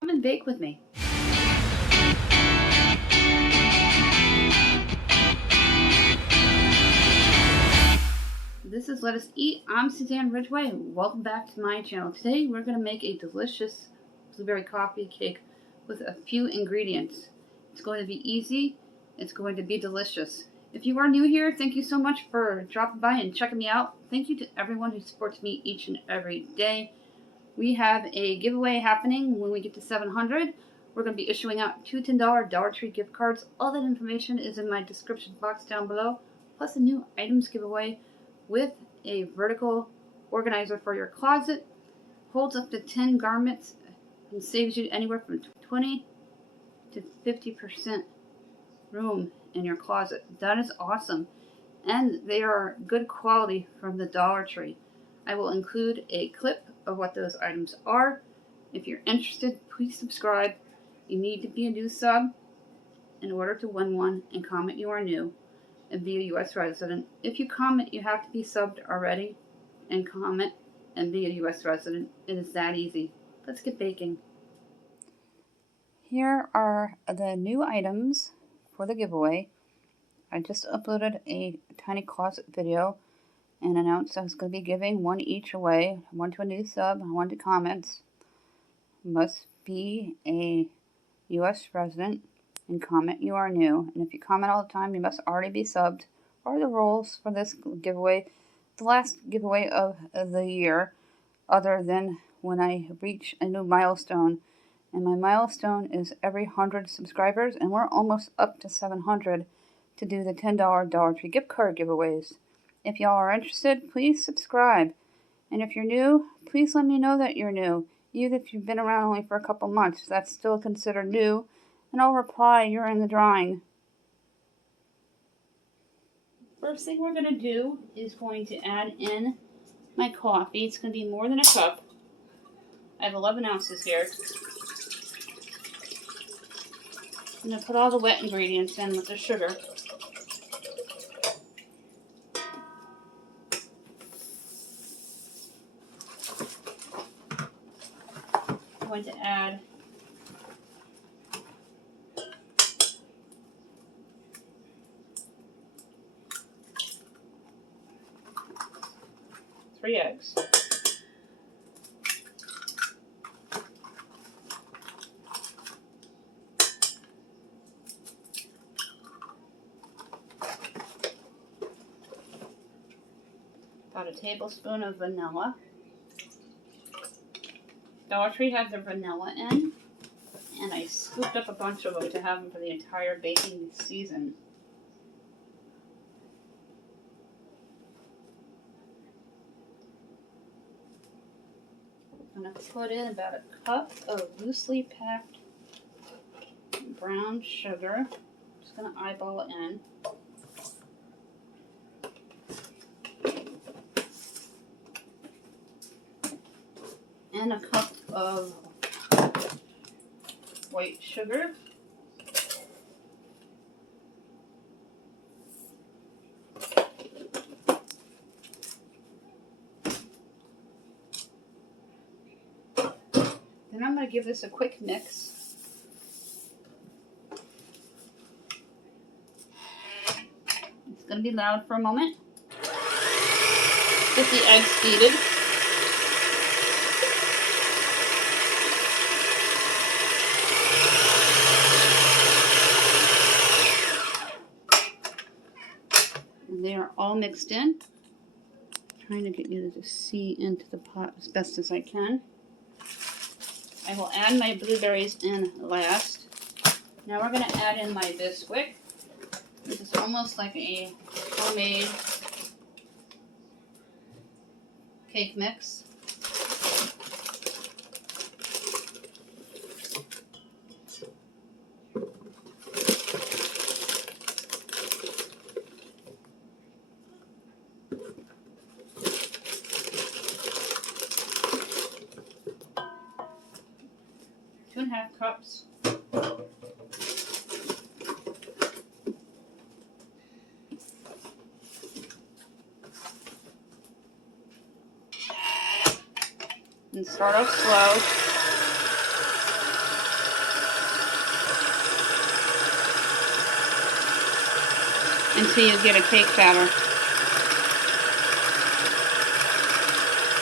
Come and bake with me. This is Let Us Eat. I'm Suzanne Ridgway. Welcome back to my channel. Today we're going to make a delicious blueberry coffee cake with a few ingredients. It's going to be easy. It's going to be delicious. If you are new here, thank you so much for dropping by and checking me out. Thank you to everyone who supports me each and every day. We have a giveaway happening when we get to 700. We're going to be issuing out two $10 Dollar Tree gift cards. All that information is in my description box down below, plus a new items giveaway with a vertical organizer for your closet. Holds up to 10 garments and saves you anywhere from 20 to 50% room in your closet. That is awesome. And they are good quality from the Dollar Tree. I will include a clip of what those items are. If you're interested, please subscribe. You need to be a new sub in order to win one, and comment you are new and be a U.S. resident. If you comment, you have to be subbed already and comment and be a U.S. resident. It is that easy. Let's get baking. Here are the new items for the giveaway. I just uploaded a tiny closet video and announced I was going to be giving one each away. One to a new sub, one to comments. Must be a U.S. resident and comment you are new. And if you comment all the time, you must already be subbed. Are the rules for this giveaway, the last giveaway of the year, other than when I reach a new milestone. And my milestone is every 100 subscribers, and we're almost up to 700 to do the $10 Dollar Tree gift card giveaways. If y'all are interested, please subscribe. And if you're new, please let me know that you're new. Even if you've been around only for a couple months, that's still considered new. And I'll reply, you're in the drawing. First thing we're going to do is going to add in my coffee. It's going to be more than a cup. I have 11 ounces here. I'm going to put all the wet ingredients in with the sugar. I'm going to add 3 eggs. About a tablespoon of vanilla. Dollar Tree has their vanilla in, and I scooped up a bunch of them to have them for the entire baking season. I'm going to put in about a cup of loosely packed brown sugar. Just going to eyeball it in. And a cup of white sugar. Then I'm going to give this a quick mix. It's going to be loud for a moment. Get the eggs beaten. They are all mixed in. I'm trying to get you to see into the pot as best as I can. I will add my blueberries in last. Now we're going to add in my Bisquick. This is almost like a homemade cake mix. Two and a half cups. And start off slow. until you get a cake batter.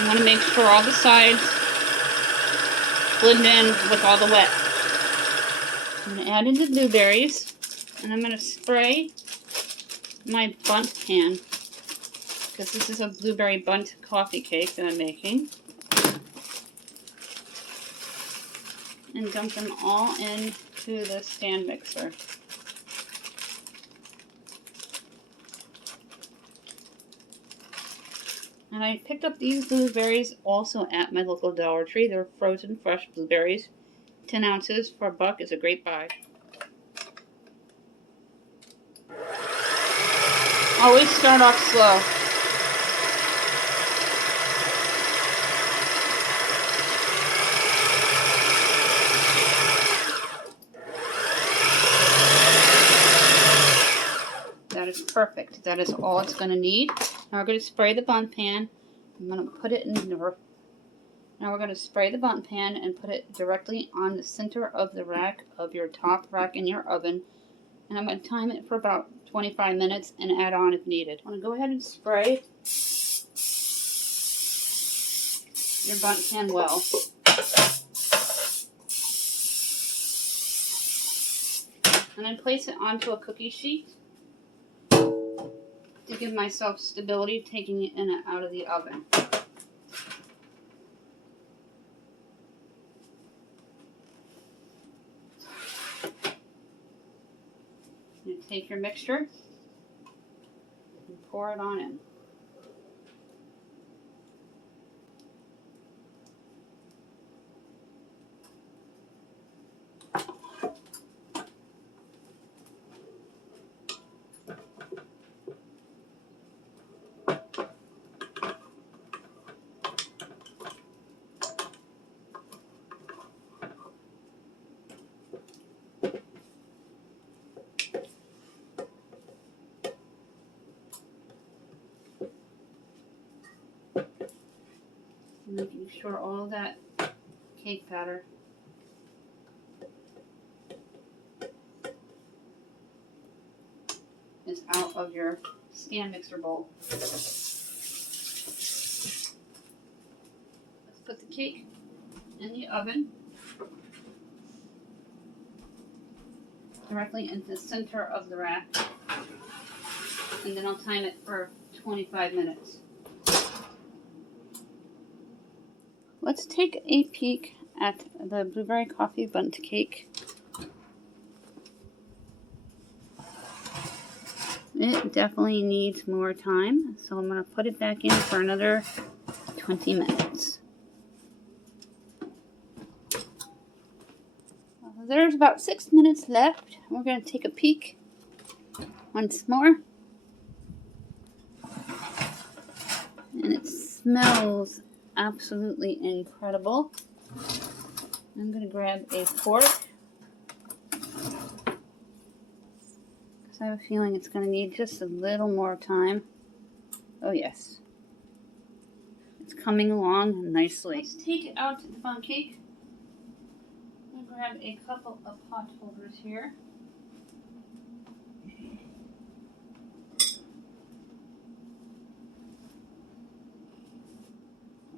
You want to make sure all the sides blend in with all the wet. I'm going to add in the blueberries, and I'm going to spray my Bunt pan, because this is a blueberry Bunt coffee cake that I'm making. And dump them all into the stand mixer. And I picked up these blueberries also at my local Dollar Tree. They're frozen fresh blueberries. 10 ounces for $1 is a great buy. Always start off slow. That is perfect. That is all it's going to need. Now we're going to spray the Bunt pan. I'm going to put it in the... Now we're going to spray the Bunt pan and put it directly on the center of the rack of your top rack in your oven. And I'm going to time it for about 25 minutes and add on if needed. I'm going to go ahead and spray your Bunt pan well. And then place it onto a cookie sheet to give myself stability, taking it in and out of the oven. You take your mixture and pour it on in. Making sure all of that cake batter is out of your stand mixer bowl. Let's put the cake in the oven directly into the center of the rack, and then I'll time it for 25 minutes. Let's take a peek at the blueberry coffee Bunt cake. It definitely needs more time, so I'm going to put it back in for another 20 minutes. There's about 6 minutes left. We're going to take a peek once more. And it smells absolutely incredible. I'm going to grab a fork, because I have a feeling it's going to need just a little more time. Oh yes, it's coming along nicely. Let's take it out to the Bunt cake. I'm going to grab a couple of pot holders here.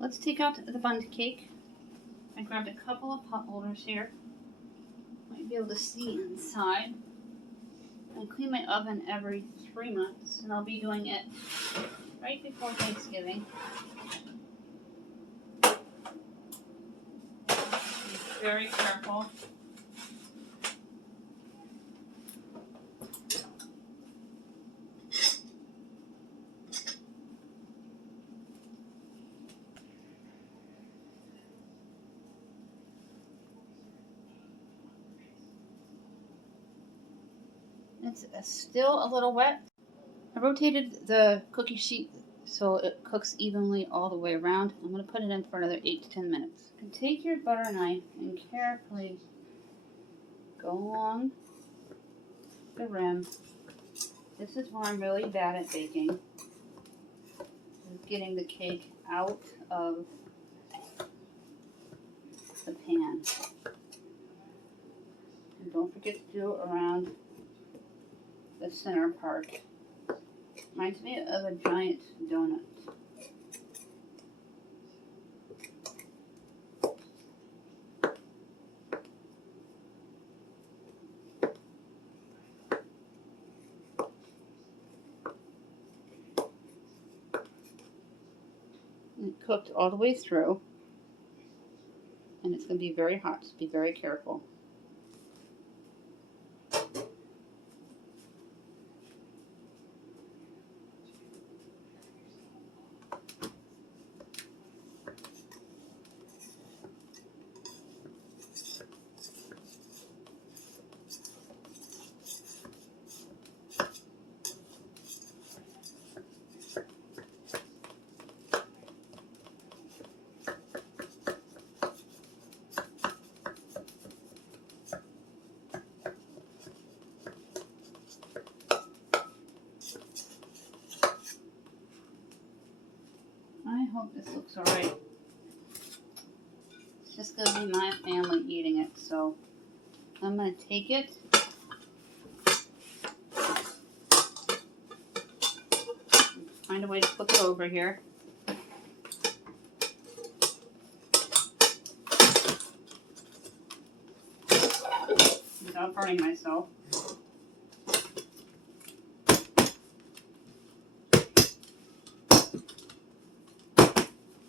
Let's take out the Bunt cake. I grabbed a couple of pot holders here. Might be able to see inside. I clean my oven every 3 months, and I'll be doing it right before Thanksgiving. Be very careful. It's still a little wet. I rotated the cookie sheet so it cooks evenly all the way around. I'm going to put it in for another 8 to 10 minutes. You can take your butter knife and carefully go along the rim. This is where I'm really bad at baking, is getting the cake out of the pan. And don't forget to do it around the center part. Reminds me of a giant donut. And it cooked all the way through, and it's going to be very hot, so be very careful. I hope this looks alright. It's just going to be my family eating it, so I'm going to take it. Find a way to flip it over here. Without burning myself.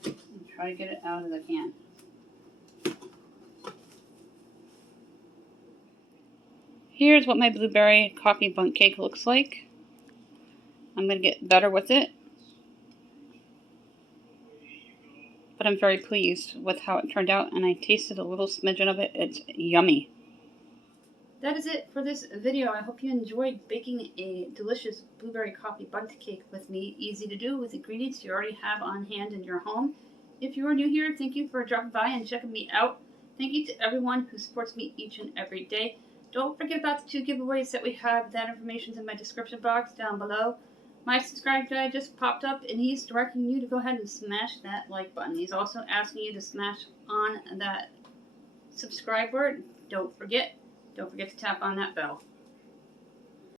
And try to get it out of the can. Here's what my blueberry coffee bundt cake looks like. I'm going to get better with it. But I'm very pleased with how it turned out, and I tasted a little smidgen of it. It's yummy. That is it for this video. I hope you enjoyed baking a delicious blueberry coffee bundt cake with me. Easy to do with ingredients you already have on hand in your home. If you are new here, thank you for dropping by and checking me out. Thank you to everyone who supports me each and every day. Don't forget about the 2 giveaways that we have. That information is in my description box down below. My subscribe guy just popped up, and he's directing you to go ahead and smash that like button. He's also asking you to smash on that subscribe word. Don't forget to tap on that bell.